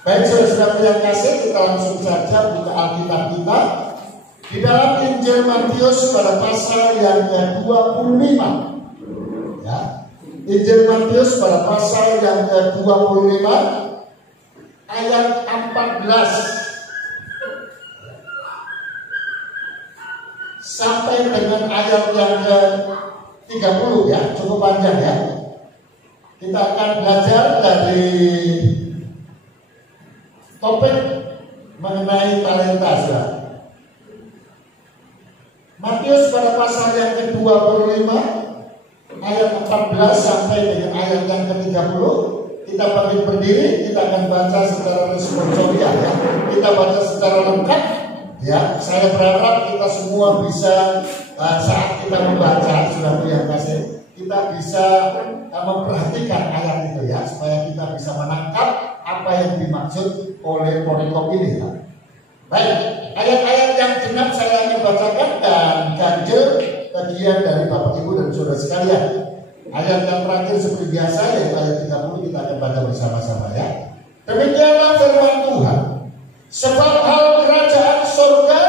Baik saudara-saudara yang kasih, kita langsung saja buka Alkitab kita di dalam Injil Matius pada pasal yang ke-25. Ya. Injil Matius pada pasal yang ke-25 ayat 14 sampai dengan ayat yang ke-30 ya, cukup panjang ya. Kita akan belajar dari topik mengenai talenta ya. Matius pada pasal yang ke-25 ayat 14 sampai dengan ayat yang ke-30. Kita bagi berdiri, kita akan baca secara responsorial ya. Kita baca secara lengkap ya. Saya berharap kita semua bisa saat kita membaca sudah yang kasih, kita bisa memperhatikan ayat itu ya, supaya kita bisa menangkap apa yang dimaksud oleh perikop ini ya. Baik, ayat-ayat yang genap saya akan bacakan dan ganjil bagian dari Bapak Ibu dan Saudara sekalian. Ayat yang terakhir seperti biasa yaitu ayat 30 kita akan baca bersama-sama ya. Demikianlah firman Tuhan. Sebab hal kerajaan surga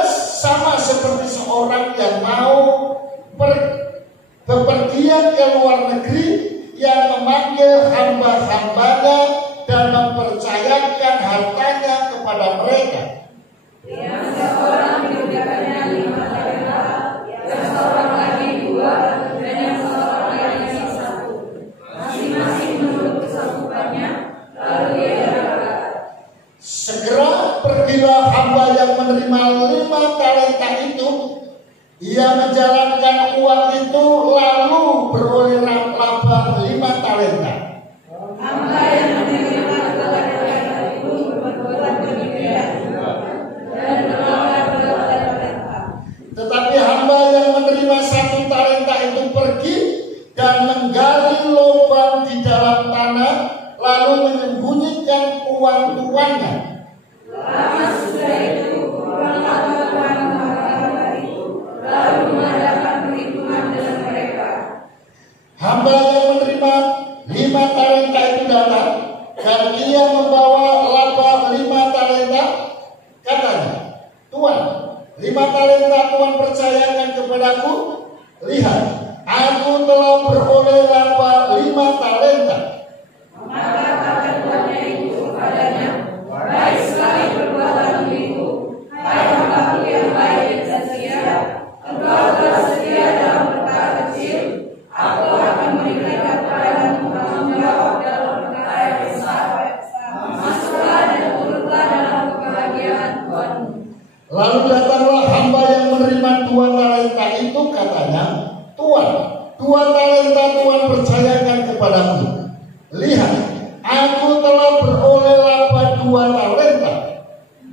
sama seperti seorang yang mau bepergian ke luar negeri, yang memanggil hamba-hambanya dan mempercayakan hartanya kepada mereka. Yang seorang diberikannya 5 talenta, yang seorang lagi 2, dan yang seorang lagi 1, masing-masing menurut kesanggupannya. Lalu ia berkata, segera pergilah hamba yang menerima 5 talenta itu. Ia menjalankan uang itu lalu beroleh laba 5 talenta. Hamba yang menerima 2 talenta itu berbuat demikian juga, dan beroleh 2 talenta. Tetapi hamba yang menerima 1 talenta itu pergi dan menggali lubang di dalam tanah, lalu menyembunyikan uang tuannya. Lama sudah itu pulang tuan hamba itu, lalu mengadakan perhitungan dengan mereka. Hamba yang menerima 5 talenta itu datang, dan ia membawa laba 5 talenta. Katanya, Tuan, 5 talenta Tuhan percayakan kepadaku. Lihat, aku telah beroleh laba 5 talenta. Maka kata tuannya itu kepadanya, baik sekali perbuatanmu itu, hai hambaku yang baik dan setia. Engkau telah setia dalam perkara kecil, aku akan memberikan kepadamu tanggung jawab dalam perkara yang besar. Masuklah dan turutlah dalam kebahagiaan Tuhanmu. Lalu datanglah hamba yang menerima 2 talenta itu, katanya, Tuan, 2 talenta Tuhan percayakan kepadaku. Lihat, aku telah beroleh laba 2 talenta.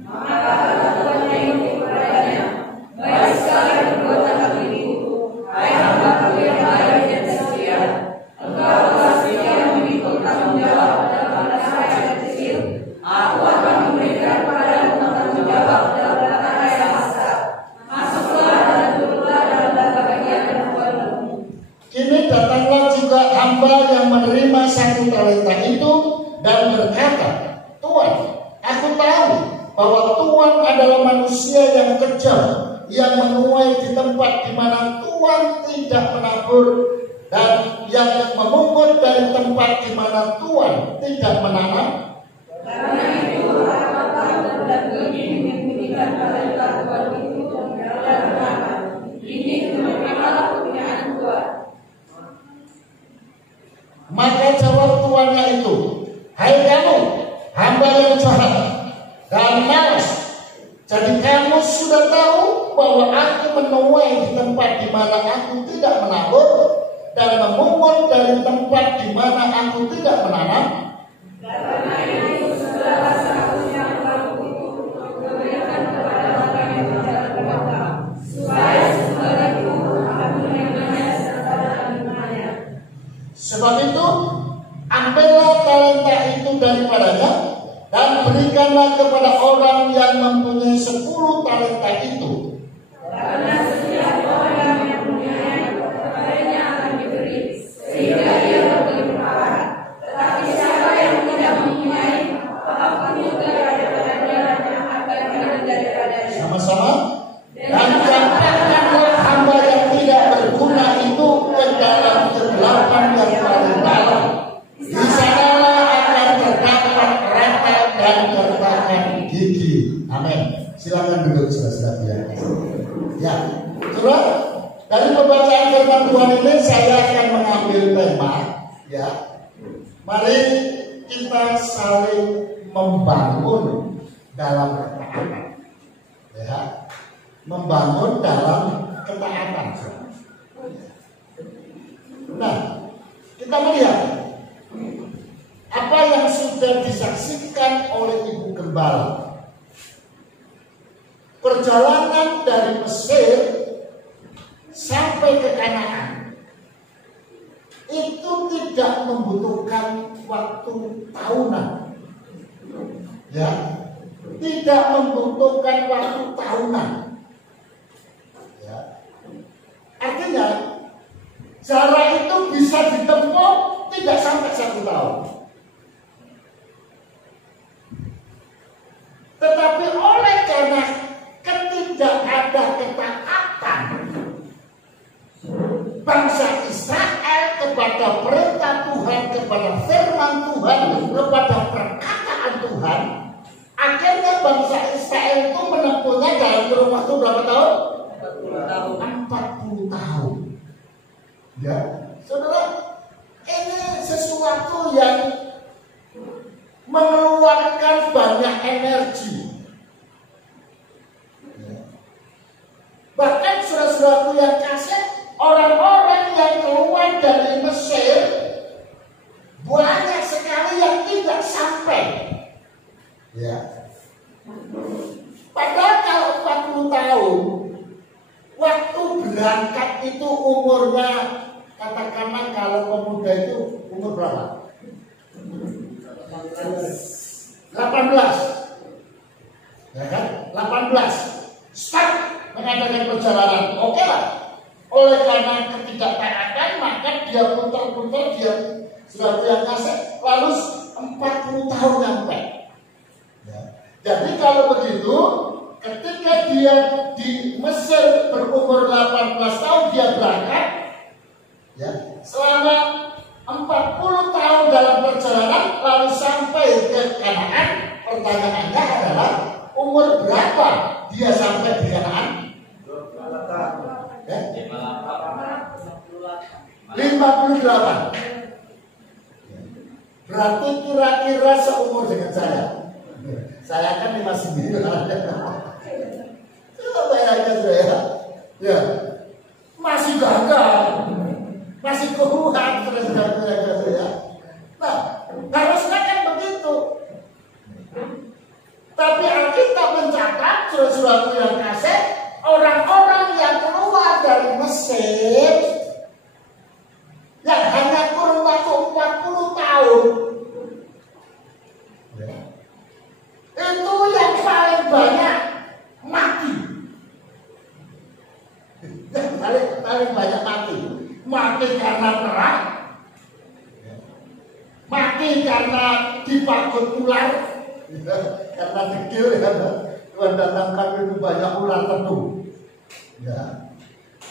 Maka kata tuannya itu kepadanya, baik sekali perbuatanmu itu, hai hambaku yang baik dan setia. Engkau telah setia memikul tanggung jawab dalam perkara yang kecil, aku akan memberikan kepadamu tanggung jawab dalam perkara yang besar. Masuklah dan turutlah dalam kebahagiaan Tuhanmu. Kini datanglah juga hamba yang menerima 1 talenta itu dan berkata, Tuan, aku tahu bahwa Tuhan adalah manusia yang kejam, yang menuai di tempat di mana Tuhan tidak menabur, dan yang memungut dari tempat di mana Tuhan tidak menanam. Karena itu aku tahu dan ingin memberikan talenta Tuhan itu dan berkata, ini terimalah kepunyaan Tuhan. Maka jawab tuannya itu, hai kamu, hamba yang jahat dan malas. Jadi kamu sudah tahu bahwa aku menuai di tempat di mana aku tidak menabur dan memungut dari tempat di mana aku tidak menanam. Karena itu sudahlah seharusnya engkau itu memberikan kepada orang yang berjalan benar, supaya sesudah itu akan menerimanya serta menerimanya. Sebab itu, ambillah talenta itu daripadanya dan berikanlah kepada orang yang mempunyai 10 talenta itu. Karena setiap orang yang mempunyai kepadanya akan diberi, sehingga ia lebih berlimpah. Tetapi siapa yang tidak mempunyai, apapun juga Silakan duduk saudara-saudara ya. Ya, saudara, dari pembacaan firman Tuhan ini saya akan mengambil tema, ya. Mari kita saling membangun dalam ketaatan, ya. Membangun dalam ketaatan. Nah, kita melihat apa yang sudah disaksikan oleh Ibu Gembala. Perjalanan dari Mesir sampai ke Kanaan itu tidak membutuhkan waktu tahunan, ya, tidak membutuhkan waktu tahunan, ya. Artinya jarak itu bisa ditempuh tidak sampai 1 tahun. Tetapi oleh karena tidak ada ketaatan bangsa Israel kepada perintah Tuhan, kepada firman Tuhan, kepada perkataan Tuhan, akhirnya bangsa Israel itu menempuhnya dalam kurun waktu berapa tahun? 40 tahun. Ya, saudara, ini sesuatu yang mengeluarkan banyak energi. Bahkan saudara-saudaraku yang kasih, orang-orang yang keluar dari Mesir banyak sekali yang tidak sampai. Ya. Padahal kalau 40 tahun, waktu berangkat itu umurnya, katakanlah kalau pemuda itu umur berapa? 18. Ya kan? 18. Start mengadakan perjalanan, oke lah. Oleh karena ketidaktaatan, maka dia putar-putar, dia sudah yang kasih, lalu 40 tahun nyampe. Ya. Jadi kalau begitu, ketika dia di Mesir berumur 18 tahun dia berangkat, ya, selama 40 tahun dalam perjalanan, lalu sampai ke Kanaan. Pertanyaannya adalah umur berapa dia sampai di Kanaan? 58. Berarti kira-kira seumur dengan saya. Saya kan 59. Coba bayangkan saya. Ya, masih gagal, masih kuat terus ya. Nah, harusnya kan begitu. Tapi Alkitab mencatat, saudara-saudaraku yang kasih, orang-orang yang keluar dari Mesir yang hanya kurun waktu 40 tahun, itu yang paling banyak mati. Yang paling banyak mati. Mati karena perang, mati karena dipagut ular, karena degil, ya, Tuhan datangkan itu banyak ular teduh, ya,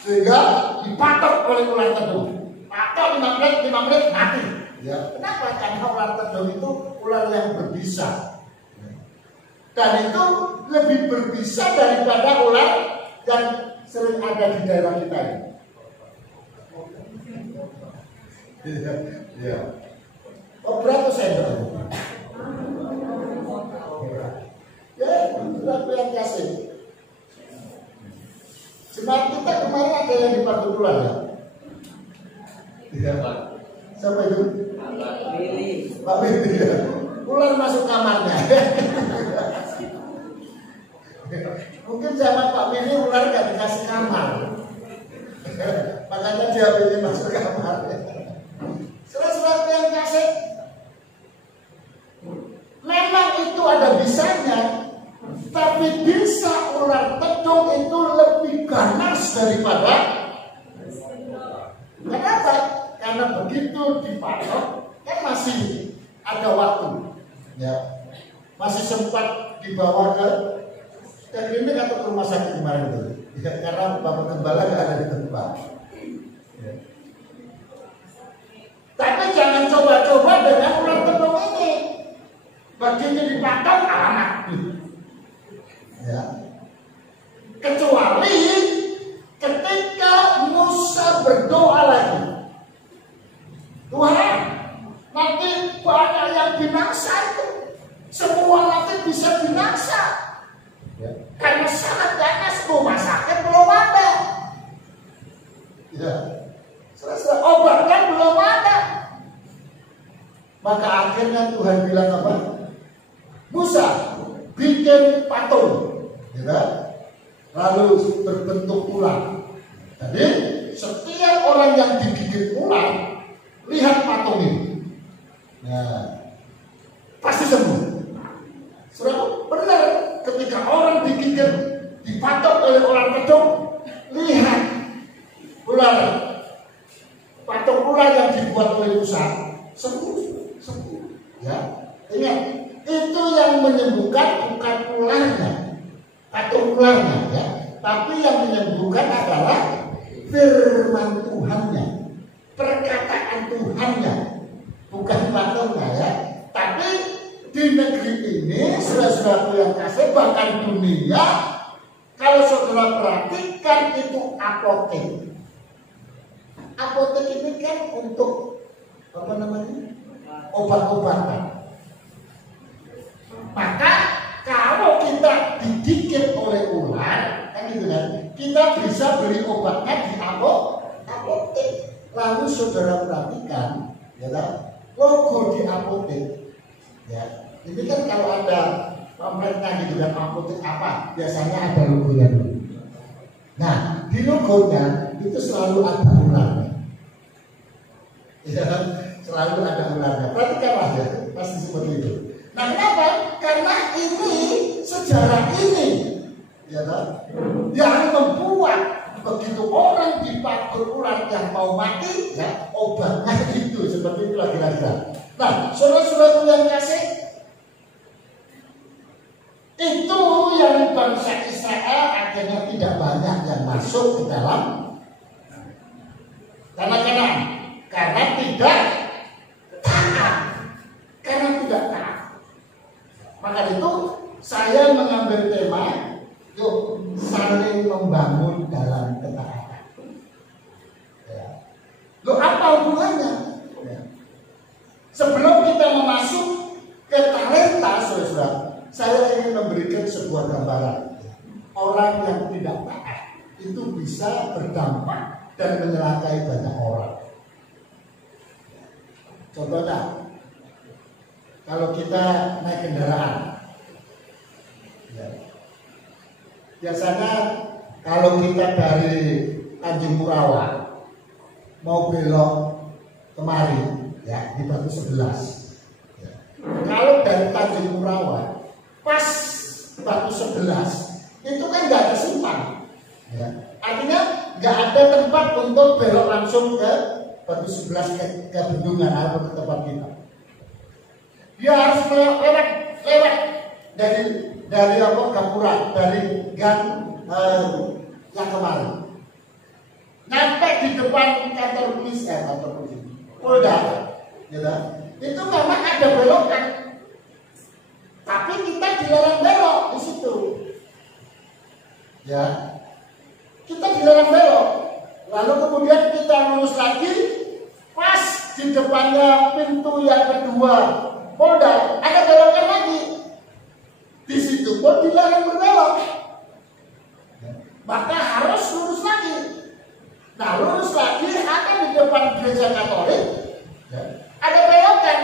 sehingga dipatok oleh ular teduh. Patok 5 menit mati. Ya. Kenapa? Karena ular teduh itu ular yang berbisa, dan itu lebih berbisa daripada ular yang sering ada di daerah kita ini. Ya. Oh, berapa sendok? Ya, berapa yang kasih? Jemaat kita kemarin ada yang dipakai ular, ya? Tidak. Siapa itu? Pak Willy. Ya. Ular masuk kamarnya. Mungkin zaman Pak Willy ular gak dikasih kamar. Makanya dia pilih masuk kamar. Setelah yang kasih, memang itu ada bisanya, tapi bisa ular tedung itu lebih ganas daripada. Kenapa? Karena begitu dipatok kan masih ada waktu, ya, masih sempat dibawa ke klinik atau ke rumah sakit kemarin itu, ya, karena Bapak Gembala nggak ada di tempat. Ya. Tapi jangan coba-coba dengan ular tedung ini. Begitu dipatok alamat. Ya. Kecuali ketika Musa berdoa lagi, Tuhan, nanti banyak yang binasa itu, semua nanti bisa binasa. Ya. Karena sangat ganas, rumah sakit belum ada. Ya. Selesai, obatnya belum ada. Maka akhirnya Tuhan bilang apa? Musa, bikin patung, ya, lalu berbentuk ular. Jadi setiap orang yang digigit ular, lihat patung ini, nah, pasti sembuh. Saudara, benar, ketika orang digigit, dipatok oleh ular pedong, lihat ular, patung ular yang dibuat oleh Musa, sembuh. Ya, ingat, itu yang menyembuhkan bukan ularnya, patung ularnya, ya, tapi yang menyembuhkan adalah firman Tuhannya, perkataan Tuhannya, bukan patungnya, ya. Tapi di negeri ini, saudara-saudara yang kasih, bahkan dunia, kalau saudara perhatikan itu apotek. Apotek ini kan untuk apa namanya? Obat-obatan. Maka kalau kita digigit oleh ular, kan gitu kan, kita bisa beli obatnya di apotek. Lalu saudara perhatikan, ya kan, logo di apotek. Ya, ini kan kalau ada pamfletnya gitu kan, apotek apa, biasanya ada logonya dulu. Nah, di logonya itu selalu ada ularnya. Ya, selalu ada ularnya. Perhatikanlah ya, pasti seperti itu. Nah, kenapa? Karena ini sejarah ini, ya kan, yang membuat begitu orang dipakur ular yang mau mati, ya, obatnya itu seperti itu kira-kira. Nah, saudara-saudara yang kasih, itu yang bangsa Israel akhirnya tidak banyak yang masuk ke dalam tanah Kanaan karena tidak taat, Maka itu saya mengambil tema, yuk saling membangun dalam ketaatan. Ya. Loh, apa hubungannya? Ya. Sebelum kita masuk ke talenta, saudara, saya ingin memberikan sebuah gambaran. Orang yang tidak taat itu bisa berdampak dan menyelakai banyak orang. Contohnya, kalau kita naik kendaraan, ya, biasanya kalau kita dari Tanjung Murawa mau belok kemari, ya, di Batu 11. Ya. Kalau dari Tanjung Murawa pas Batu 11 itu kan nggak ada simpang, ya. Artinya nggak ada tempat untuk belok langsung ke Batu 11 ke bendungan atau ke tempat kita. Dia harus lewat dari apa, Gapura, dari gang yang kemarin, nyampe di depan kantor polisi, Polda, gitu. Itu memang ada belokan, tapi kita dilarang belok di situ, ya. Kita dilarang belok, lalu kemudian kita lurus lagi, pas di depannya pintu yang kedua Polda, ada belokan lagi. Di situ pun dilarang berbelok. Maka harus lurus lagi. Nah, lurus lagi ada di depan gereja Katolik, ya, ada belokan.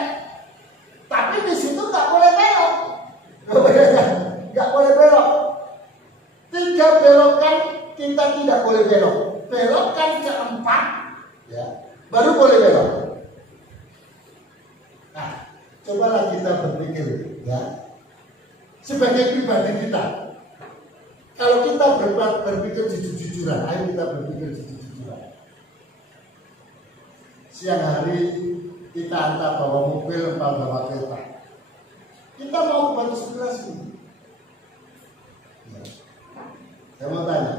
Tapi di situ nggak boleh belok. Nggak boleh belok. 3 belokan kita tidak boleh belok. Belokan keempat, ya, baru boleh belok. Nah, cobalah kita berpikir, ya, sebagai pribadi kita. Kalau kita berpikir jujur-jujuran, ayo kita berpikir jujur-jujuran. Siang hari kita antar bawa mobil, bawa kereta. Kita mau ke Batu 11 ini. Ya. Saya mau tanya,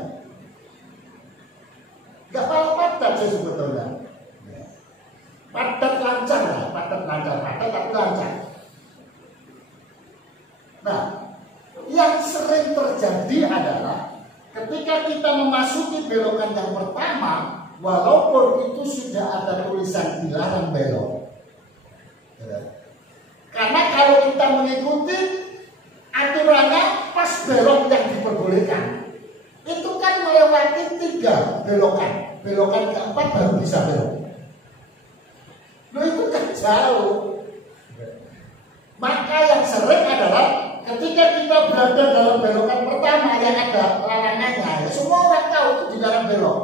nggak padat sih sebetulnya. Ya. Padat lancar lah, padat tapi lancar. Nah, yang sering terjadi adalah ketika kita memasuki belokan yang pertama, walaupun itu sudah ada tulisan dilarang belok. Karena kalau kita mengikuti aturannya pas belok yang diperbolehkan, itu kan melewati 3 belokan. Belokan keempat baru bisa belok. Loh, itu kan jauh. Maka yang sering adalah ketika kita berada dalam belokan pertama yang ada larangannya, ya semua orang tahu itu dilarang belok.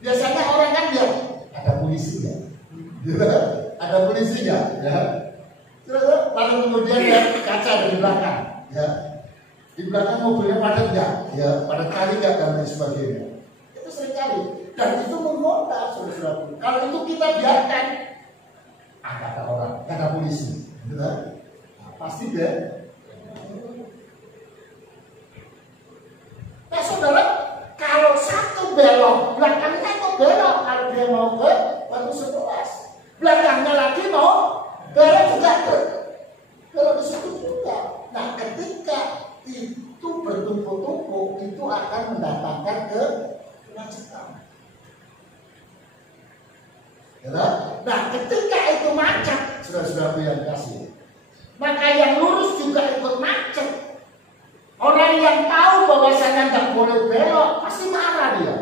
Biasanya orang kan lihat ada polisi ya, ada polisi ya. Lalu kemudian lihat kaca dari belakang, ya. Di belakang mobilnya padat nggak? Ya, padat kali nggak dan lain sebagainya. Itu sering kali. Dan itu menggoda, saudara. Kalau itu kita biarkan, ada orang, ada polisi, nah, pasti deh. Nah, saudara, kalau satu belok, belakangnya itu belok. Kalau dia mau ke batu 11, belakangnya lagi mau belok juga belok di situ juga. Nah, ketika itu bertumpuk-tumpuk, itu akan mendatangkan kemacetan. Nah, ketika itu macet, saudara-saudaraku yang kasih, maka yang lurus juga ikut macet. Orang yang tahu bahwasanya nggak boleh belok pasti marah dia.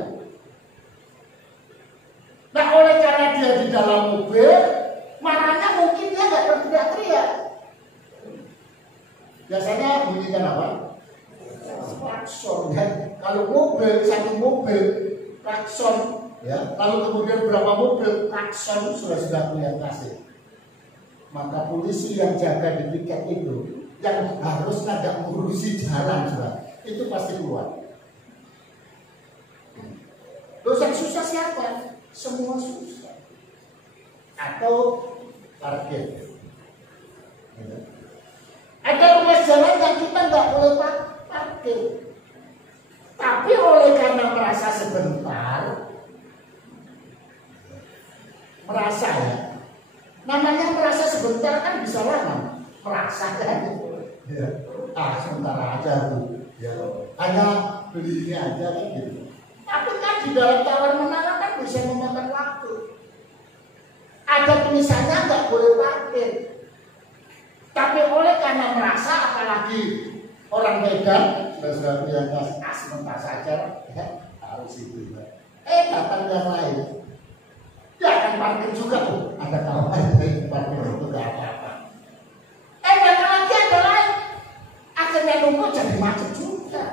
Nah, oleh karena dia di dalam mobil, marahnya mungkin dia nggak berteriak-teriak. Biasanya bunyikan apa? Klakson kan. Kalau mobil, satu mobil klakson, ya. Lalu kemudian berapa mobil klakson, sudah punya kasih. Maka polisi yang jaga di piket itu, yang harusnya nggak mengurusi jalan, sudah, itu pasti keluar. Terus yang susah siapa? Semua susah. Atau parkir. Ada ruas jalan yang kita nggak boleh parkir. Tapi oleh karena merasa sebentar, merasa ya, namanya merasa sebentar kan bisa lama, merasa kan, ya. Sebentar aja tuh, ya. Hanya beli ini aja kan gitu. Tapi kan di dalam tawar menara kan bisa memakan waktu. Ada tulisannya nggak boleh parkir. Tapi oleh karena merasa, apalagi orang Medan, sudah yang sebentar saja, ya, harus itu. Datang yang lain. Dia akan parkir juga tuh. Ada kawan yang parkir itu gak apa-apa. Datang lagi ada lain. Akhirnya nunggu jadi macet juga.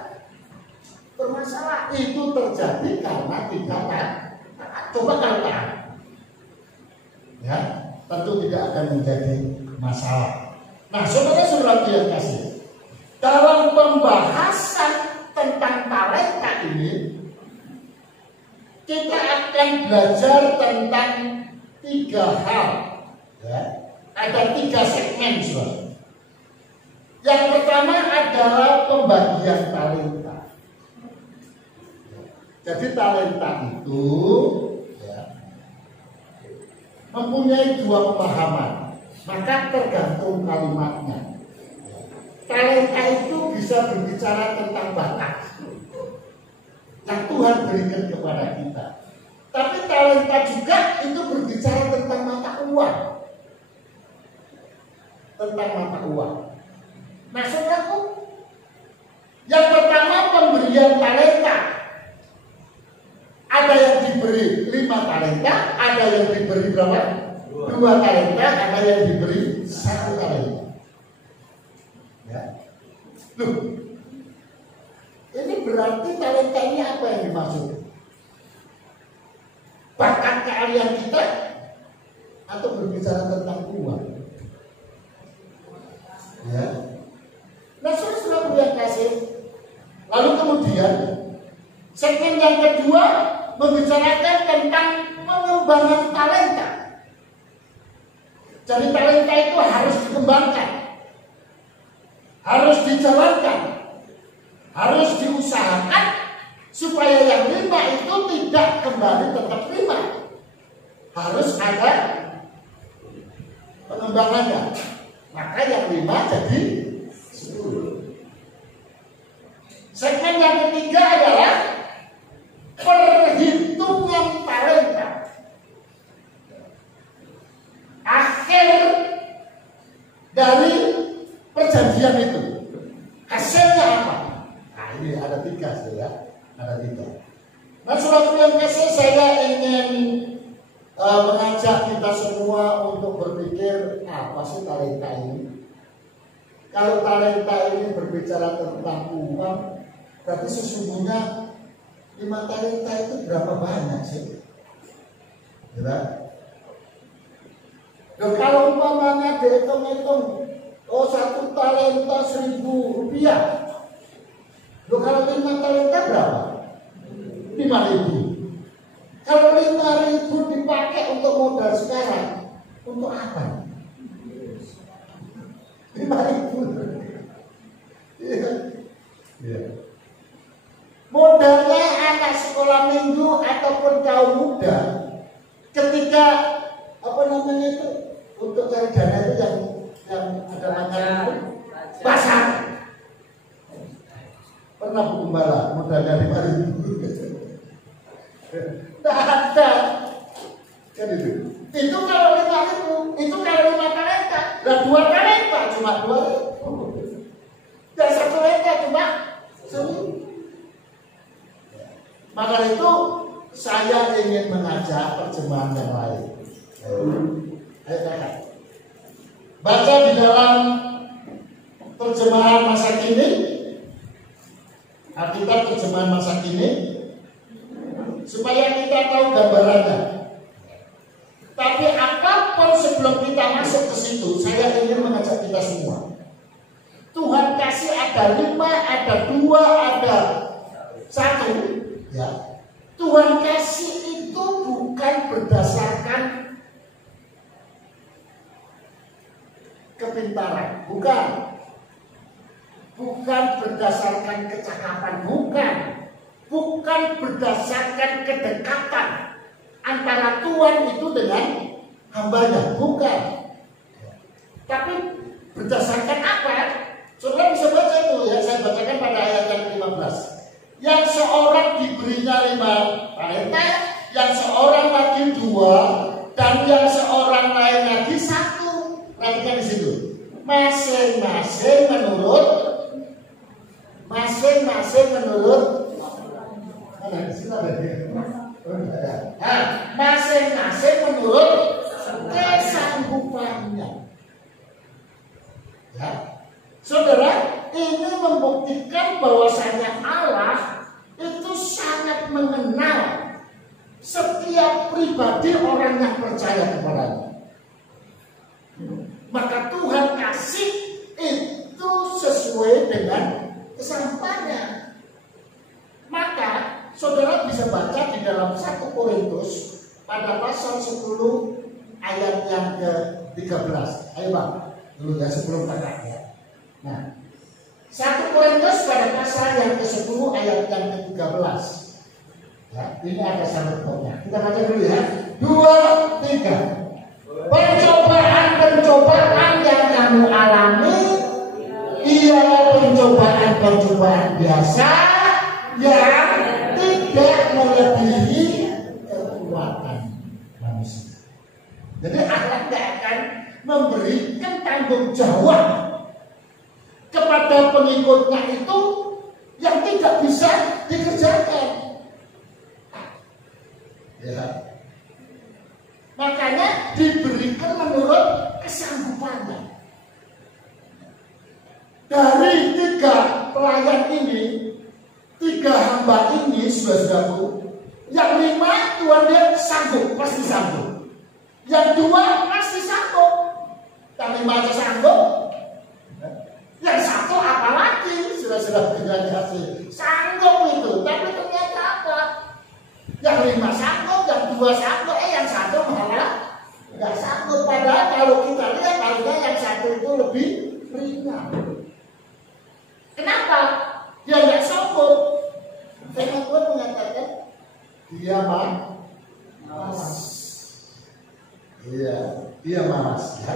Bermasalah. Itu terjadi karena tidak taat. Coba kalau taat, ya, tentu tidak akan menjadi masalah. Nah, saudara-saudara yang kasih, dalam pembahasan tentang talenta ini, kita akan belajar tentang 3 hal, ya. Ada 3 segmen, saudara. Yang pertama adalah pembagian talenta. Jadi talenta itu, ya, mempunyai 2 pemahaman, maka tergantung kalimatnya. Talenta itu bisa berbicara tentang bakat yang Tuhan berikan kepada kita. Tapi talenta juga itu berbicara tentang mata uang. Tentang mata uang. Nah, saudaraku, yang pertama pemberian talenta. Ada yang diberi 5 talenta, ada yang diberi berapa? 2 talenta, ada yang diberi 1 talenta. Ya. Loh, ini berarti talenta ini apa yang dimaksud? Bakat keahlian kita atau berbicara tentang uang? Ya. Nah, saudara yang kasih. Lalu kemudian segmen yang kedua membicarakan tentang pengembangan talenta. Jadi talenta itu harus dikembangkan, harus dijalankan, harus diusahakan supaya yang 5 itu tidak kembali tetap 5. Harus ada pengembangannya. Maka yang 5 jadi 10. Segmen yang ketiga adalah perhitungan talenta. Akhir dari perjanjian itu, hasilnya apa? Nah, ini ada 3 ya, ada 3. Nah, saudara yang kasih, saya ingin mengajak kita semua untuk berpikir, apa sih talenta ini? Kalau talenta ini berbicara tentang uang, berarti sesungguhnya 5 talenta itu berapa banyak sih? Ya. Dan kalau umpamanya dihitung-hitung, 1 talenta 1.000 rupiah. Loh, kalau 5 talenta berapa? 5.000. Kalau 5.000 dipakai untuk modal sekarang, untuk apa? 5.000. Iya. Modalnya anak sekolah minggu ataupun kaum muda, ketika itu untuk cari dana itu yang ada makanan pasar. Pernah Bu Gembala modalnya 5.000? Tidak ada. Kan itu kalau 5.000, itu kalau 5 talenta, dan 2 talenta cuma 2.000, dan 1 talenta cuma 1.000. Maka itu saya ingin mengajak terjemahan yang lain. Ayo kakak, baca di dalam terjemahan masa kini, Alkitab terjemahan masa kini, supaya kita tahu gambarannya. Tapi apapun sebelum kita masuk ke situ, saya ingin mengajak kita semua. Tuhan kasih ada 5, ada 2, ada 1. Ya. Tuhan kasih itu bukan berdasarkan kepintaran, bukan berdasarkan kecakapan, bukan berdasarkan kedekatan antara Tuhan itu dengan hambanya, bukan. Tapi berdasarkan apa? Saudara bisa baca itu ya, saya bacakan pada ayat yang 15. Yang seorang diberinya 5 talenta, yang seorang lagi 2, dan yang seorang lain lagi 1. Perhatikan di situ. Masing-masing menurut mana di sini ada dia. Masing-masing menurut kesanggupannya. Ya. Saudara, ini membuktikan bahwasanya Allah itu sangat mengenal setiap pribadi orang yang percaya kepadanya. Maka Tuhan kasih itu sesuai dengan kesanggupannya. Maka saudara bisa baca di dalam 1 Korintus pada pasal 10 ayat yang ke-13. Ayo Bang, dulu ya sebelum kakak ya. Nah, 1 Korintus pada pasal yang ke-10 ayat yang ke-13. Ya, ini ada sambungannya. Kita baca dulu ya. 2, 3. Pencobaan yang kamu alami ialah pencobaan biasa yang tidak melebihi kekuatan manusia. Jadi Allah tidak akan memberikan tanggung jawab kepada pengikutnya itu yang tidak bisa dikerjakan. Ya. Makanya diberikan menurut kesanggupannya. Dari 3 pelayan ini, 3 hamba ini, saudara-saudaraku, yang 5 Tuhan dia sanggup, pasti sanggup. Yang 2 pasti sanggup. Yang 5 aja sanggup. Yang 1 apalagi sudah dikasih sanggup itu. Tapi ternyata apa? Yang 5 sanggup, yang 2 sanggup, yang 1 malah nggak sanggup. Padahal kalau kita lihat harusnya yang 1 itu lebih ringan. Kenapa? Dia nggak sanggup. Firman Tuhan mengatakan dia malas. Iya, dia malas. Ya.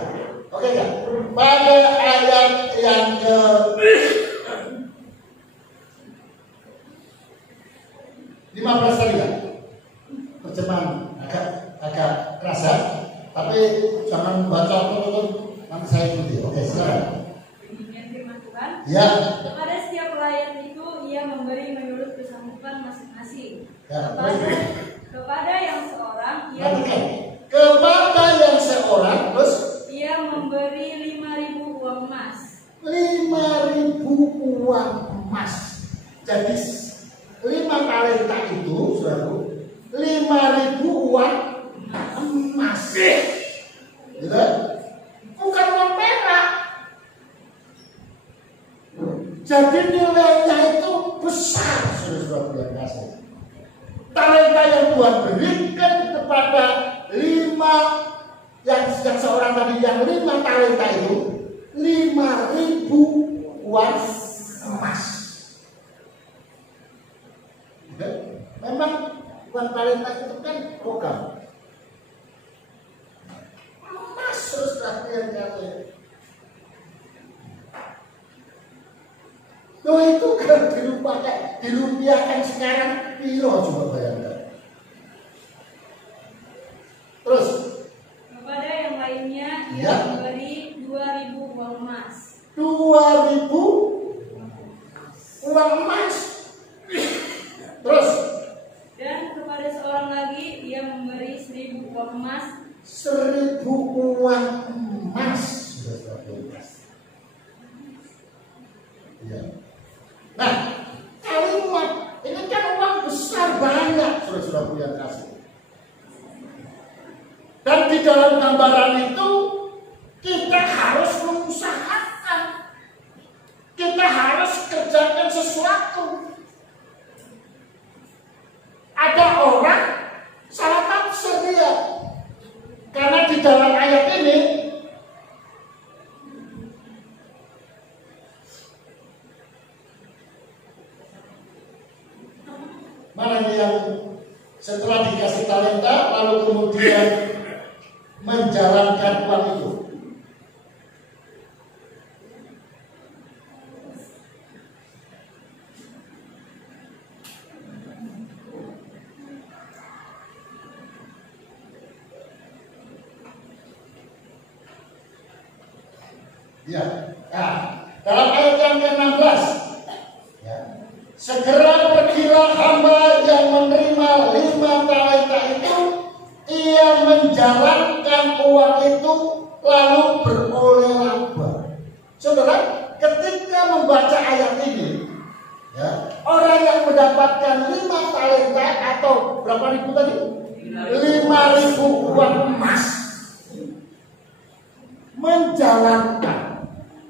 Oke ya. Pada ayat yang Tuhan. Ya. Kepada setiap pelayan itu ia memberi menurut kesanggupan masing-masing. Ya. Kepada yang seorang ia kepada yang seorang terus ia memberi 5.000 uang emas. 5.000 uang emas. Jadi 5 talenta itu, saudara, 5.000 uang emas. Gitu? Bukan uang perak. Jadi nilainya itu besar, saudara-saudara yang kasih. Talenta yang Tuhan berikan kepada 5 yang seorang tadi yang 5 talenta itu 5.000 uang emas. Memang uang talenta itu kan program emas, saudara yang kasih. Loh itu kalau dirupiahkan sekarang piro coba bayangkan. Terus kepada yang lainnya ia memberi 2.000 uang emas. 2.000 uang emas. Terus dan kepada seorang lagi ia memberi 1.000 uang emas. 1.000 uang emas. Ya. Nah, kalimat ini kan uang besar banyak, saudara-saudara yang kasih. Dan di dalam gambaran itu kita harus mengusahakan, kita harus kerjakan sesuatu. Ada orang salah tafsir dia, karena di dalam ayat ini mana yang setelah dikasih talenta lalu kemudian menjalankan uang itu? Ya, nah, dalam ayat yang ke-16 ya. Segera pergilah hamba yang menerima 5 talenta itu, ia menjalankan uang itu lalu beroleh laba. Saudara, ketika membaca ayat ini, ya, orang yang mendapatkan 5 talenta atau berapa ribu tadi? 5.000 uang emas menjalankan.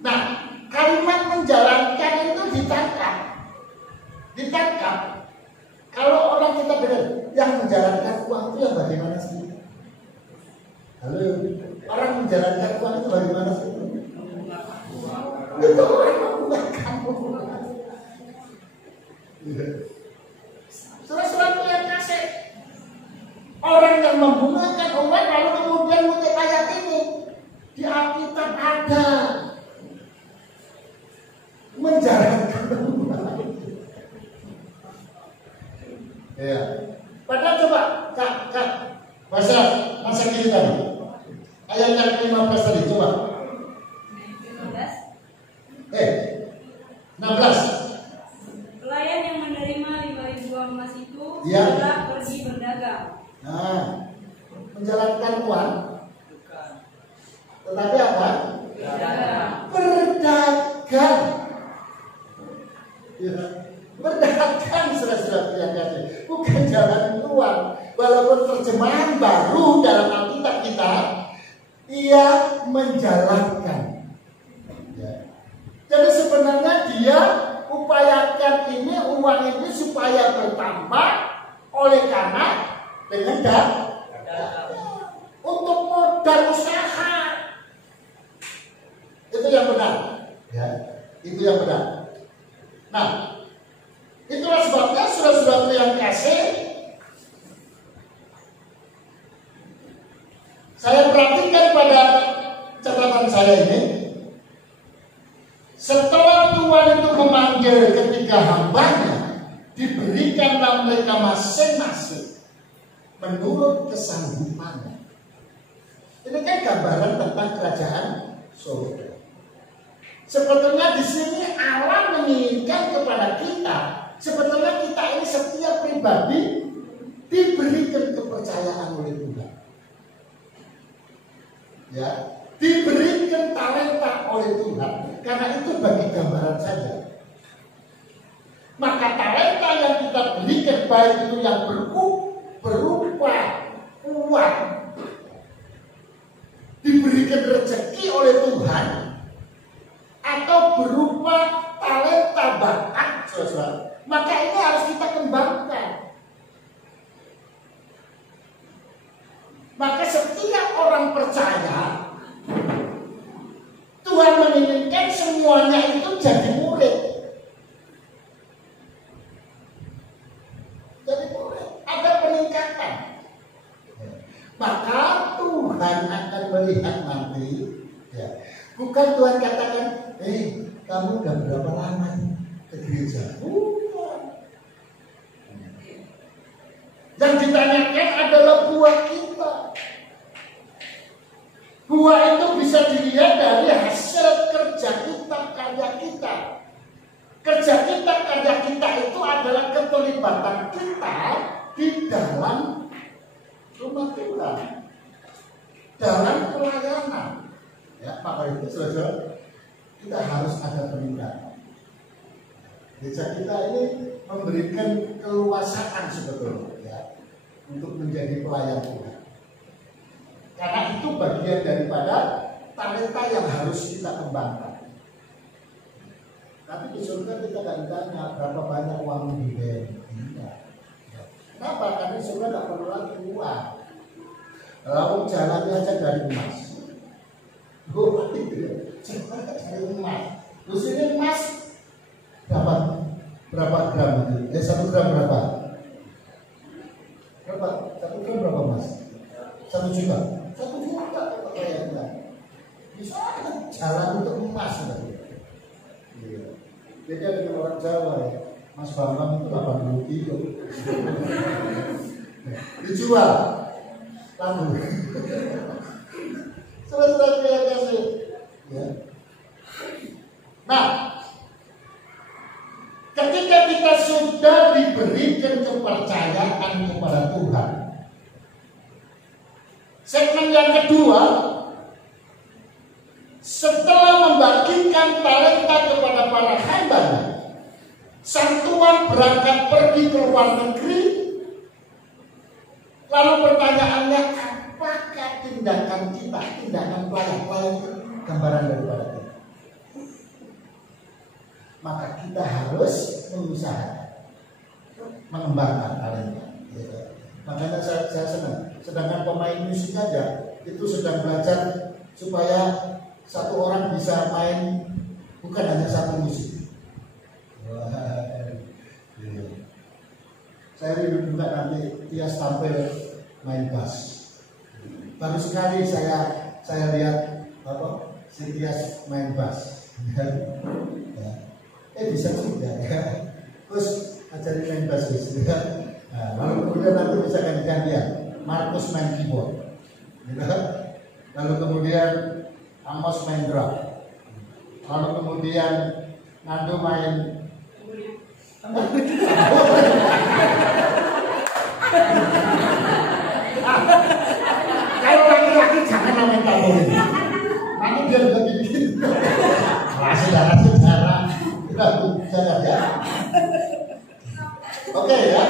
Nah, kalimat menjalankan itu ditangkap. Kalau orang kita dengar yang menjalankan uang itu yang bagaimana sih? Halo, orang menjalankan uang itu bagaimana sih? Itu orang menggunakan uang. Surat-surat yang kasih orang yang menggunakan uang lalu kemudian mengutip ayat ini di Alkitab ada menjalankan uang. Ya. Padahal coba Kak masa kiri tadi. Ayat yang 15 tadi coba. 16. Pelayan yang menerima 5.000 uang emas itu telah pergi berdagang. Nah, menjalankan uang. Tetapi apa? Berdagang. Ya. Berdagang, saudara-saudara yang kasih, bukan jalan uang. Walaupun terjemahan baru dalam Alkitab kita, ia menjalankan. Ya. Jadi sebenarnya dia upayakan ini uang ini supaya bertambah oleh karena dengan untuk modal usaha. Itu yang benar. Ya, itu yang benar. Nah, itulah sebabnya saudara-saudara yang kasih, saya perhatikan pada catatan saya ini, setelah Tuhan itu memanggil ketiga hambanya, diberikanlah mereka masing-masing menurut kesanggupannya. Ini kan gambaran tentang kerajaan surga. Sebetulnya di sini Allah menginginkan kepada kita, sebetulnya kita ini setiap pribadi diberikan kepercayaan oleh Tuhan. Ya, diberikan talenta oleh Tuhan, karena itu bagi gambaran saja. Maka talenta yang kita berikan, baik itu yang berupa uang, diberikan rezeki oleh Tuhan, atau berupa talenta bakat, saudara, maka ini harus kita kembangkan. Maka setiap orang percaya, Tuhan menginginkan semuanya itu jadi murid. Jadi murid, ada peningkatan. Maka Tuhan akan melihat nanti, ya. Bukan Tuhan katakan, kamu udah berapa lama ke gereja? Bukan. Yang ditanyakan adalah buah kita. Buah itu bisa dilihat dari hasil kerja kita, karya kita. Kerja kita, karya kita itu adalah keterlibatan kita di dalam rumah Tuhan, dalam pelayanan. Ya, maka itu saudara, kita harus ada peningkatan. Gereja kita ini memberikan keluasaan sebetulnya, ya, untuk menjadi pelayan Tuhan. Karena itu bagian daripada talenta yang harus kita kembangkan. Tapi di surga kita tidak ditanya berapa banyak uang di bank. Kenapa? Karena di surga tidak perlu lagi uang. Lalu jalannya aja dari emas. Dari emas. Terus ini emas dapat berapa gram itu? 1 gram berapa? Berapa? 1 gram berapa emas? 1 juta. 1 juta kayaknya. Bisa jalan untuk emas. Beda dengan orang Jawa ya. Mas Bambang itu 80 kilo. Dijual. Lalu. Selesai terima kasih. Ya. Nah, ketika kita sudah diberikan kepercayaan kepada Tuhan, segmen yang kedua, setelah membagikan talenta kepada para hambanya, sang tuan berangkat pergi ke luar negeri. Lalu pertanyaannya, apakah tindakan kita, tindakan pelayan gambaran daripada kita? Maka kita harus berusaha mengembangkan talenta. Makanya saya senang. Sedangkan pemain musik saja itu sedang belajar supaya satu orang bisa main bukan hanya satu musik. Saya rindu juga nanti Tias tampil main bass. Baru sekali saya lihat si Tias main bass. Bisa juga ya. Terus ajarin main bass gitu. Nah, lalu kemudian nanti bisa ganti-gantian. Markus main keyboard. Lalu kemudian Amos main drum. Lalu kemudian Nando main kalau laki-laki jangan main tamborin. Nanti dia bikin saudara kita jangan ya. Oke ya.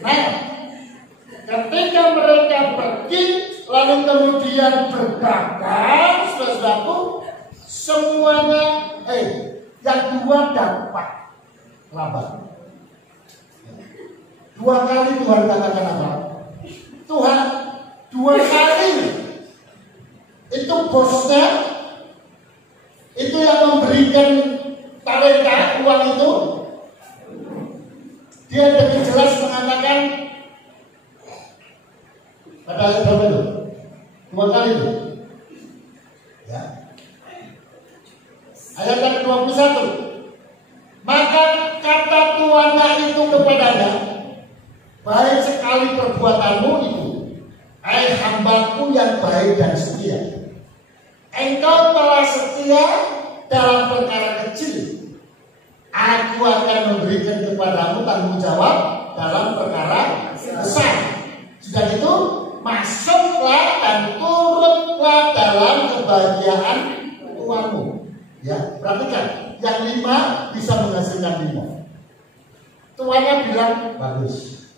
Nah, ketika mereka pergi lalu kemudian berdagang, saudaraku, semuanya yang dua dapat laba. 2 kali Tuhan katakan apa? Tuhan 2 kali itu bosnya itu yang memberikan talenta uang itu, dia lebih jelas mengatakan pada ayat berapa itu? 2 kali itu ya. Ayat yang ke-21, maka kata tuannya itu kepadanya, baik sekali perbuatanmu itu, hai hambaku yang baik dan setia. engkau telah setia dalam perkara kecil, aku akan memberikan kepadamu tanggung jawab dalam perkara besar. Sudah itu, masuklah dan turutlah dalam kebahagiaan Tuhanmu. Ya, perhatikan, yang 5 bisa menghasilkan 5. Tuannya bilang bagus,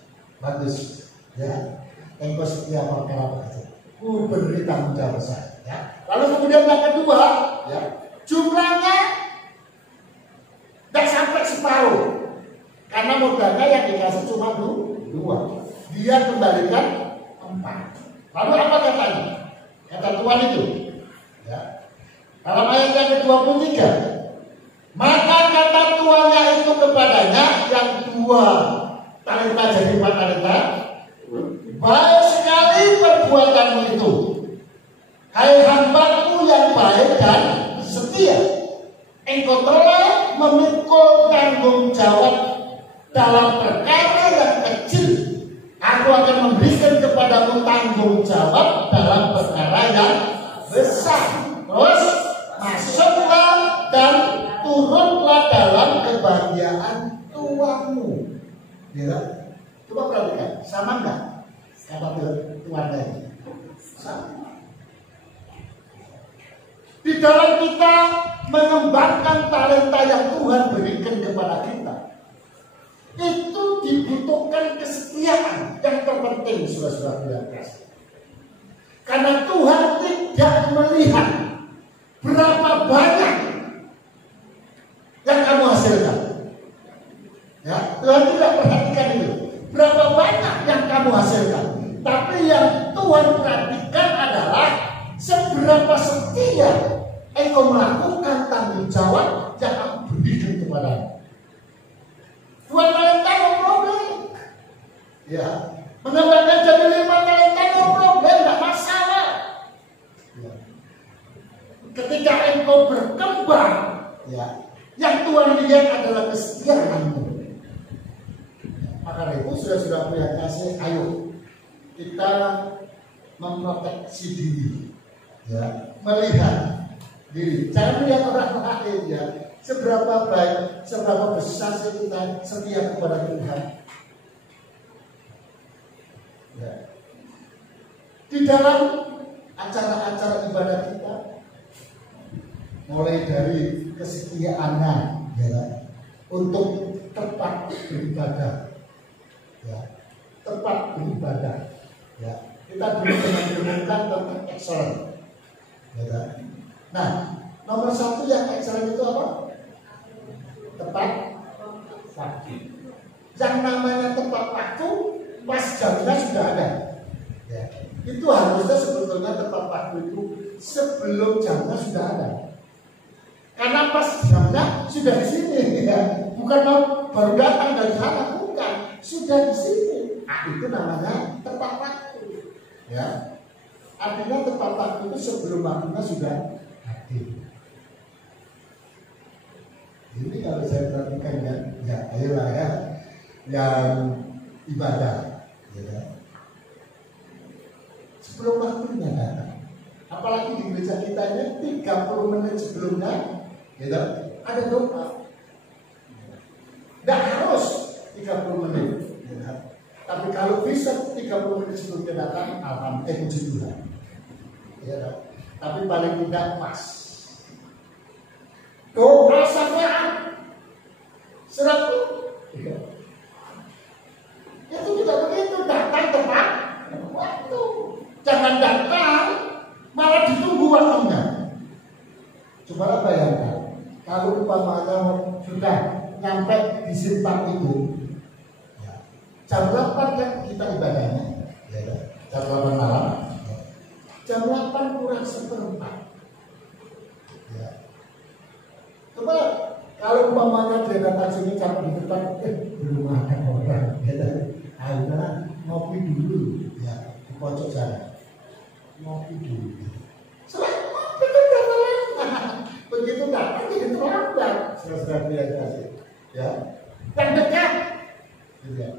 bagus, ya. Engkau setia perkara kecil, ku beri tanggung jawab besar. Ya. Lalu kemudian yang kedua, ya, jumlahnya tidak sampai separuh, karena modalnya yang dikasih cuma 2. Dia kembalikan 4. Lalu apa katanya? Kata Tuhan itu, ya. Dalam ayat yang ke-23, maka kata tuannya itu kepadanya yang 2 talenta jadi 4 talenta, baik sekali perbuatanmu itu, hai hambaku yang baik dan setia. Engkau telah memikul tanggung jawab dalam perkara yang kecil, aku akan memberikan kepadamu tanggung jawab dalam perkara yang besar. Terus masuklah dan turunlah dalam kebahagiaan Tuhanmu. Ya, coba perhatikan, sama enggak kata Tuhan tadi? Sama. Di dalam kita mengembangkan talenta yang Tuhan berikan kepada kita, itu dibutuhkan kesetiaan yang terpenting, saudara-saudara kasih. Karena Tuhan tidak melihat berapa banyak yang kamu hasilkan. Ya, Tuhan tidak perhatikan itu. Berapa banyak yang kamu hasilkan. Tapi yang Tuhan perhatikan adalah seberapa setia engkau melakukan tanggung jawab yang aku berikan kepadamu. 2 talenta no problem. Ya, mengembangkan jadi 5 talenta no problem, tidak masalah. Ya. Ketika engkau berkembang, ya, yang Tuhan lihat adalah kesetiaanmu. Maka itu sudah punya kasih, ayo kita memproteksi diri, ya, melihat diri. Jangan melihat orang lain, ya. Seberapa baik, seberapa besar kita setia kepada Tuhan. Ya. Di dalam acara-acara ibadah kita, mulai dari kesetiaannya, ya, untuk tepat beribadah, ya, tepat beribadah, ya. Kita dulu menemukan tentang excellent, ya. Nah, nomor 1 yang excellent itu apa? Tepat waktu. Yang namanya tepat waktu, pas jamnya sudah ada, ya. Itu harusnya sebetulnya tepat waktu itu sebelum jamnya sudah ada. Karena pas jamnya sudah di sini, ya. Bukan mau baru datang dari sana, bukan, sudah di sini. Nah, itu namanya tepat waktu, ya. Artinya tepat waktu itu sebelum waktunya sudah hadir. Ini kalau saya perhatikan, ya, ayolah, ya, yang ibadah, ya, sebelum waktunya datang. Apalagi di gereja kita ini 30 menit sebelumnya, ya, ada doa. Tidak harus 30 menit, ya. Tapi kalau bisa 30 menit sebelumnya datang, alhamdulillah, puji Tuhan, ya. Tapi paling tidak pas. Doa syafaat 100, ya. Itu tidak begitu, datang tepat waktu. Jangan datang malah ditunggu waktunya. Coba bayangkan, kalau umpamanya sudah nyampe di simpang itu, ya, jam 8 kan kita ibadahnya, ya, jam 8 malam, ya. Jam 8 kurang 1/4, ya. Coba kalau umpamanya dia datang sini jam di depan, belum ada orang, ya. Akhirnya ngopi dulu, ya, di pojok sana, ngopi dulu. Selain ngopi itu begitu datang jadi terlambat. Saudara kasih, ya, yang dekat, ya,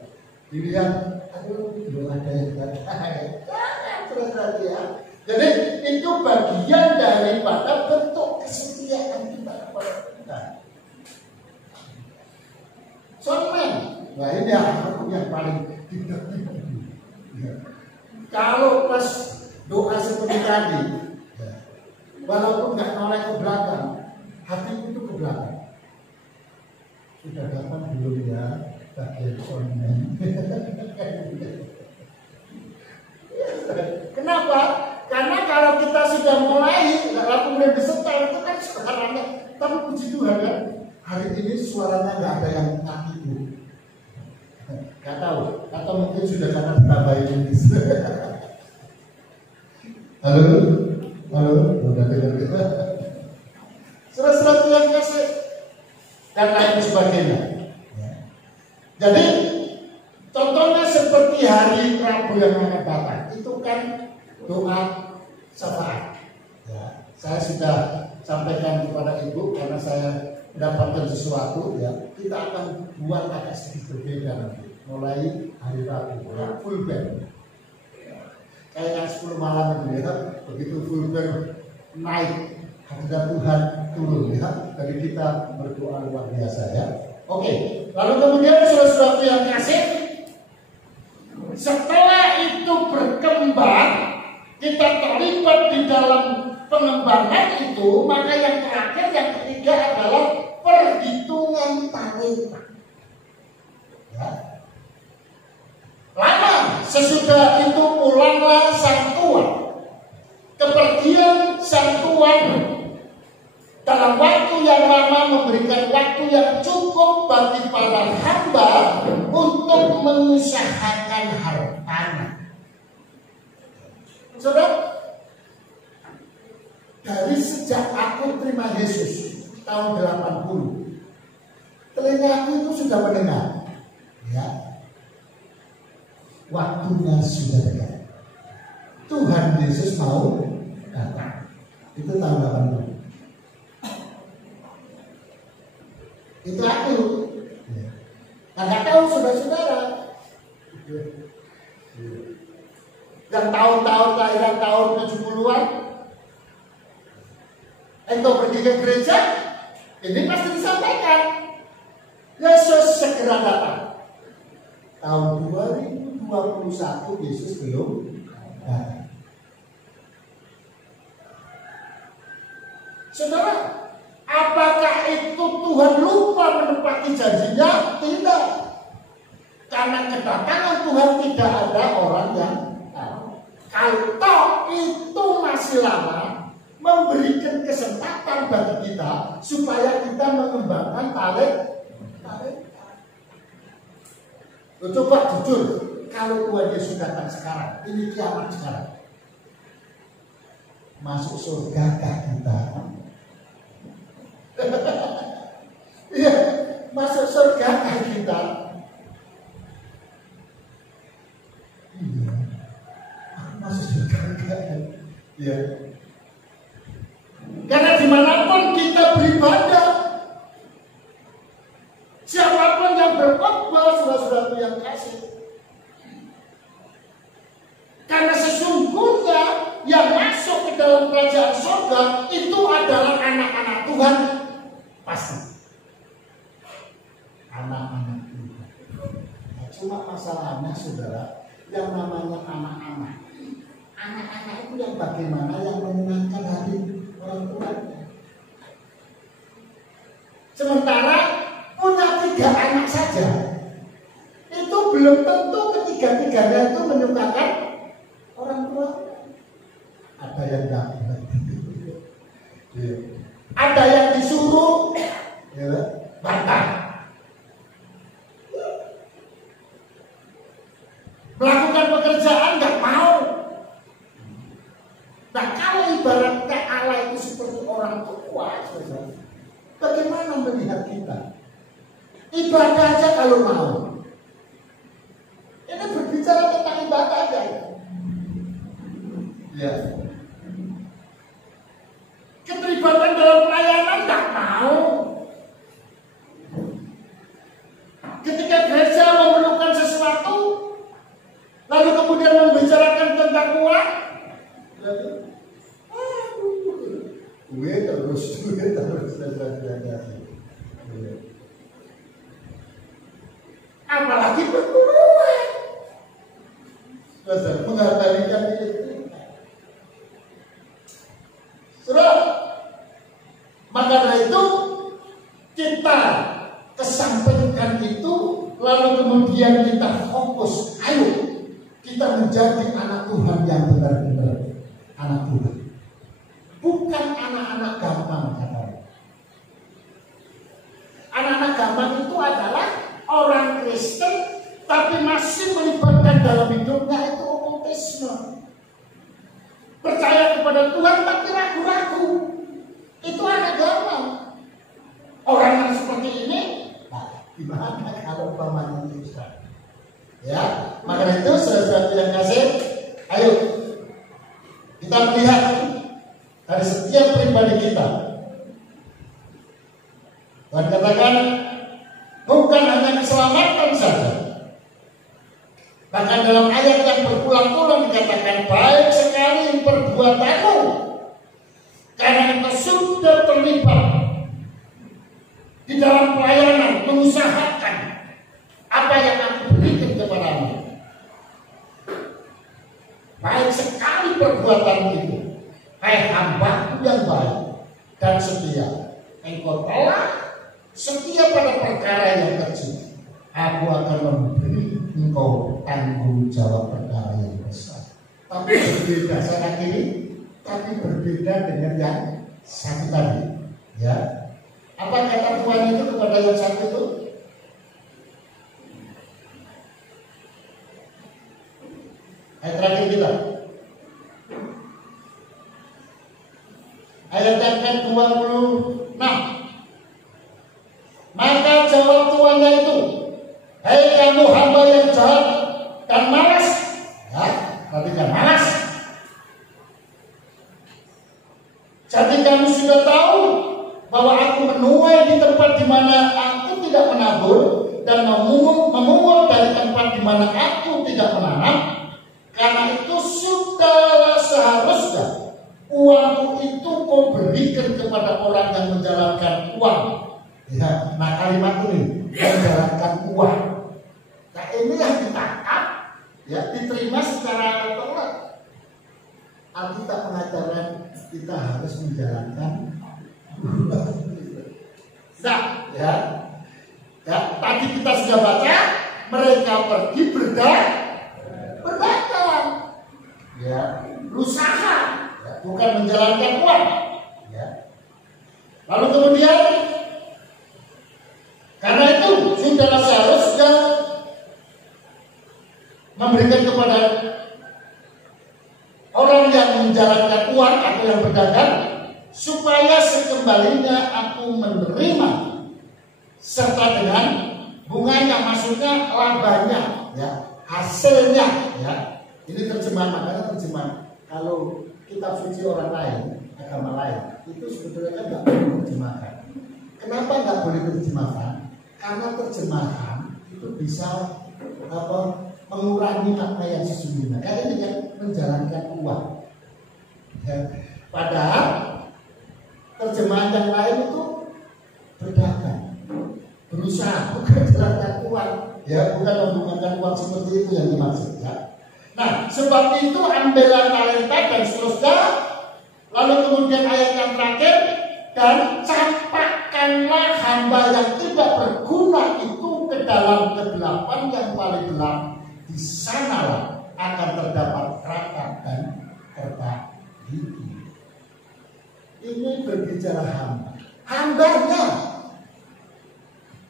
dilihat, aduh, belum ada yang datang. Jangan, saudara, ya. Jadi itu bagian daripada bentuk kesetiaan kita kepada Tuhan. Soalnya, nah ini aku yang paling tidak. Kalau pas doa seperti tadi, walaupun nggak noleh ke belakang, hatiku itu ke belakang. Sudah datang belum ya bagian soalnya? Kenapa? Karena kalau kita sudah mulai, lalu kemudian disetel itu kan suaranya. Tapi puji Tuhan kan, hari ini suaranya nggak ada yang ngakiku. Nggak tahu, atau mungkin sudah karena ditambahin ini. Halo, halo, udah dengar kita. Surat-surat yang kasih dan lain sebagainya. Jadi contohnya seperti hari Rabu yang akan datang, itu kan doa syafaat. Ya, saya sudah sampaikan kepada ibu karena saya mendapatkan sesuatu. Ya, kita akan buat agak sedikit berbeda nanti. Mulai hari Rabu, ya, full band. Kayak 10 malam itu ya, begitu full band naik, hadirat Tuhan turun ya. Dari kita berdoa luar biasa ya. Oke, lalu kemudian sesuatu yang kasih. Setelah itu berkembang, kita terlibat di dalam pengembangan itu, maka yang terakhir, yang ketiga adalah perhitungan talenta. Ya. Lama sesudah itu pulanglah sang tuan. Kepergian sang tuan dalam waktu yang lama memberikan waktu yang cukup bagi para hamba untuk mengusahakan hartanya. Saudara, dari sejak aku terima Yesus tahun 80, telingaku itu sudah mendengar, ya, waktunya sudah dekat. Tuhan Yesus mau datang. Itu tahun 80. Itu aku. Nggak tahu saudara-saudara. Dan tahun-tahun kelahiran tahun 70-an, engkau pergi ke gereja, ini pasti disampaikan. Yesus segera datang. Tahun 2021 Yesus belum datang. Saudara, apakah itu Tuhan lupa menepati janjinya? Tidak. Karena kedatangan Tuhan tidak ada orang yang tahu. Kalau itu masih lama, memberikan kesempatan bagi kita supaya kita mengembangkan talenta. Coba jujur, kalau Tuhan Yesus datang sekarang, ini kiamat sekarang, masuk surga kita? Iya, masuk surga kita. Iya, masuk surga kan? Iya. Karena dimanapun kita beribadah, siapapun yang berkhotbah, saudara-saudara yang kasih. Karena sesungguhnya yang masuk ke dalam kerajaan surga itu adalah anak-anak Tuhan. Pasti anak-anak Tuhan. Nah, cuma masalahnya saudara, yang namanya anak-anak, anak-anak itu yang bagaimana yang menyenangkan hati orang tuanya. Sementara punya 3 anak saja, itu belum tentu ketiga-tiganya itu menyukakan orang tua. Ada yang tidak, ada yang disuruh bantah, melakukan pekerjaan nggak mau. Nah, kalau ibaratnya Allah itu seperti orang tua, bagaimana melihat kita? Ibadah aja kalau mau. Ini berbicara tentang ibadah aja. Ya. Keterlibatan dalam pelayanan nggak mau. Ketika gereja memerlukan sesuatu, lalu kemudian membicarakan tentang uang, duit terus apalagi perburuan mengabadikan diri. Sudah, maka dari itu kita kesampaikan itu, lalu kemudian kita fokus, ayo kita menjadi anak Tuhan yang benar-benar anak Tuhan, bukan anak-anak gampang katanya. Anak-anak gampang itu adalah orang Kristen tapi masih melibatkan dalam hidupnya itu okultisme, percaya kepada Tuhan tapi ragu-ragu. Itu anak gampang. Orang yang seperti ini, nah, gimana kalau umpamanya itu, Ustaz? Ya, maka itu saudara-saudara yang kasih, ayo kita melihat dari setiap pribadi kita. Dan katakan bukan hanya keselamatan saja. Bahkan dalam ayat yang berulang-ulang dikatakan baik sekali perbuatanmu, karena kita sudah terlibat di dalam pelayanan, mengusahakan apa yang aku berikan kepadamu. Baik sekali perbuatan itu, hai hamba yang baik dan setia, engkau telah setia pada perkara yang kecil, aku akan memberi engkau tanggung jawab perkara yang besar. Tapi berbeda sana kiri, tapi berbeda dengan yang satu tadi. Ya, apa kata Tuhan itu kepada yang satu itu? Ayat terakhir kita, ayat yang ke-26. Maka jawab tuannya itu, hei kamu hamba yang jahat dan malas. Ya, perhatikan, malas. Jadi kamu sudah tahu bahwa aku menuai di tempat di mana aku tidak menabur dan memungut dari tempat di mana aku tidak menanam. Karena itu sudah seharusnya uangku itu kau berikan kepada orang yang menjalankan uang. Ya, nah kalimat ini menjalankan uang. Nah ini yang ditangkap, ya diterima secara automatis. Alkitab mengajarkan kita harus menjalankan uang. Nah, ya, tadi kita sudah baca mereka pergi berdagang, ya, berusaha, ya, bukan menjalankan uang. Ya. Lalu kemudian karena itu sudahlah seharusnya memberikan kepada orang yang menjalankan uang atau yang berdagang, supaya sekembalinya aku menerima serta dengan bunganya, maksudnya labanya, ya, hasilnya, ya. Ini terjemahan, makanya terjemahan. Kalau kita puji orang lain, agama lain, itu sebetulnya kan nggak boleh terjemahkan. Kenapa nggak boleh terjemahkan? Karena terjemahan itu bisa mengurangi makna yang sesungguhnya. Kayak ini kan menjalankan uang. Ya. Padahal terjemahan yang lain itu berdagang, berusaha, bukan menjalankan uang. Ya, bukan menggunakan uang seperti itu yang dimaksud. Ya. Nah, sebab itu ambillah talenta dan seterusnya. Lalu kemudian ayat yang terakhir, dan campakkanlah hamba yang tidak berguna itu ke dalam kegelapan yang paling gelap. Di sanalah akan terdapat rata dan kertak gigi. Ini berbicara hamba. Hambanya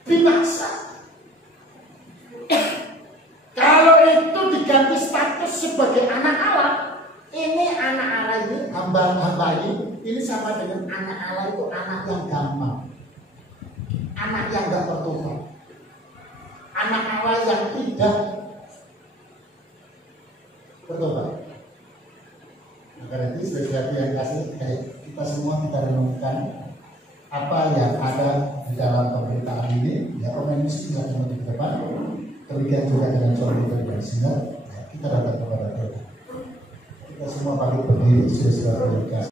binasa. Kalau itu diganti status sebagai anak Allah, ini anak Allah ini, hamba ini sama dengan anak Allah itu anak yang gampang, anak yang gak bertobat, anak Allah yang tidak bertobat. Maka itu sesuatu yang kasih kita semua kita renungkan apa yang ada di dalam pemberitaan ini. Ya, Romawi silakan di depan. Demikian juga dengan suami kita sehingga kita dapat kepada Tuhan. Kita semua balik berdiri sesuai